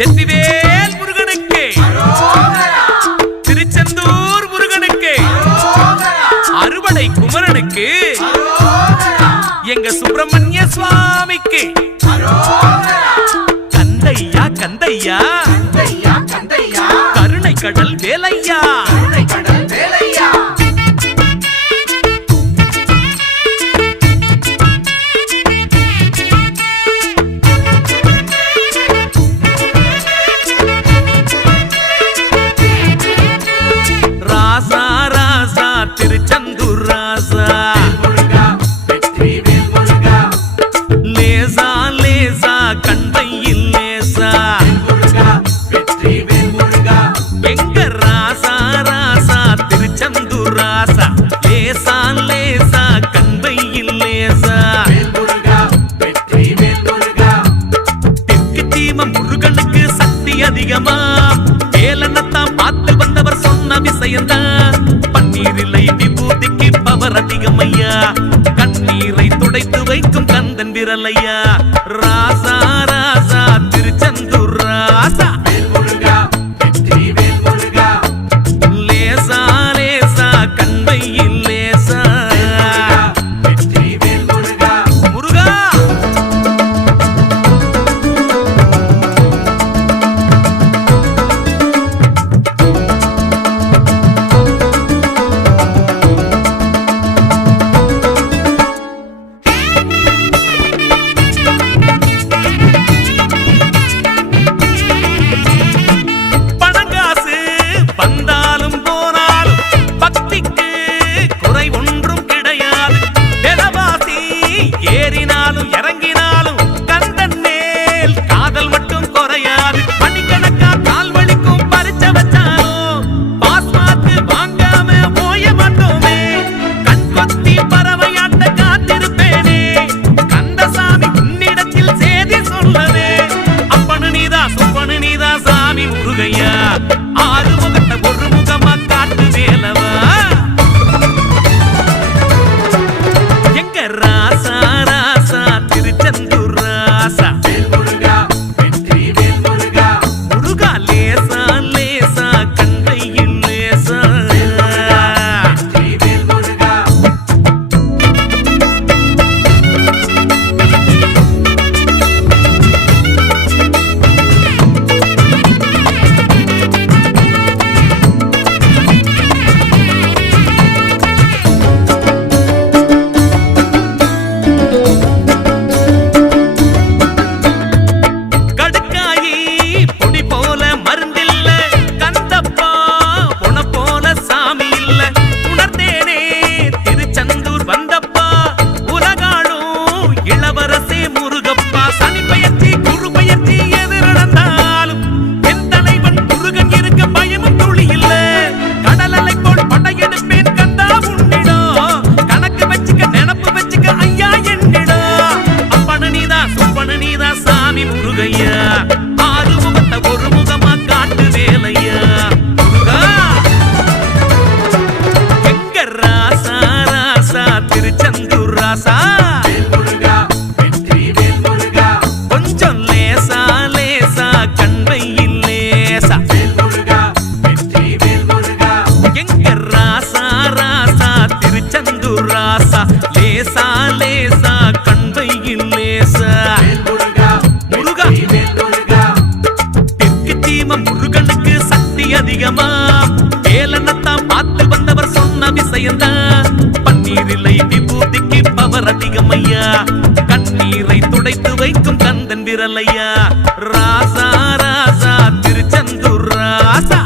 வெற்றிவேல் முருகனுக்கு, திருச்செந்தூர் முருகனுக்கு, அறுபடை குமரனுக்கு, எங்க சுப்பிரமணிய சுவாமிக்கு, கந்தையா கந்தையா கருணை கடல் வேலையா. ராசா ராசா திருச்செந்தூர் ராசா, லேசா லேசா கண்டையில் லேசா, எங்க ராசா ராசா திருச்செந்தூர் ராசா, லேசா லேசா கண்டையில் லேசா. தெற்கு தீம முருகனுக்கு சக்தி அதிகமா, வேலனத்தான் பார்த்து வந்தவர் சொன்ன விஷயம்தான். பன்னீரிலை விபூதிக்கு பவர் அதிகமையா, கண்ணீரை துடைத்து வைக்கும் கந்தன் விரலையா. ராசா ராசா திருச்செந்தூர் ராசா, லேசா லேசா கண்பையில் லேசா. முருகா ஏறினாலும் இறங்கினாலும் கந்தன் மேல் காதல் மட்டும் குறையாது. மணிக்கணக்கா கால் வலிக்கும் பறிச்ச வச்சாலும் பாஸ்மாத்து வாங்காம போய மாட்டோமே. கண் கொத்தி பறவையாட்ட காத்திருப்பேனே, கந்தசாமி உன்னிடத்தில் சேதி சொல்லவே. அப்பனு நீதா சுப்பனு நீதா சாமி முருகையா, ஆறு முகத்தை ஒரு முகமா காட்டு வேலவா. எங்க ராசா ராசா திருச்செந்தூர் ராசா, முருகா லேசா லேசா கண்டையில் லேசா. சாமி முருகையா, ஆறு முகத்தை ஒரு முகமா காட்டு வேலையா. முருகா எங்க ராசா ராசா திருச்செந்தூர் ராசா, கொஞ்சம் லேசா லேசா கண்பையில் லேசா. எங்க ராசா ராசா திருச்செந்தூர் ராசா, லேசா லேசா கண்பையில் லேசா. தெற்கு தீம முருகனுக்கு சக்தி அதிகமா, வேலனத்தான் பார்த்து வந்தவர் சொன்ன விஷயம்தான். பன்னீரிலை விபூதிக்கு பவர் அதிகமையா, கண்ணீரை துடைத்து வைக்கும் கந்தன் விரலையா. ராசா ராசா திருச்செந்தூர் ராசா.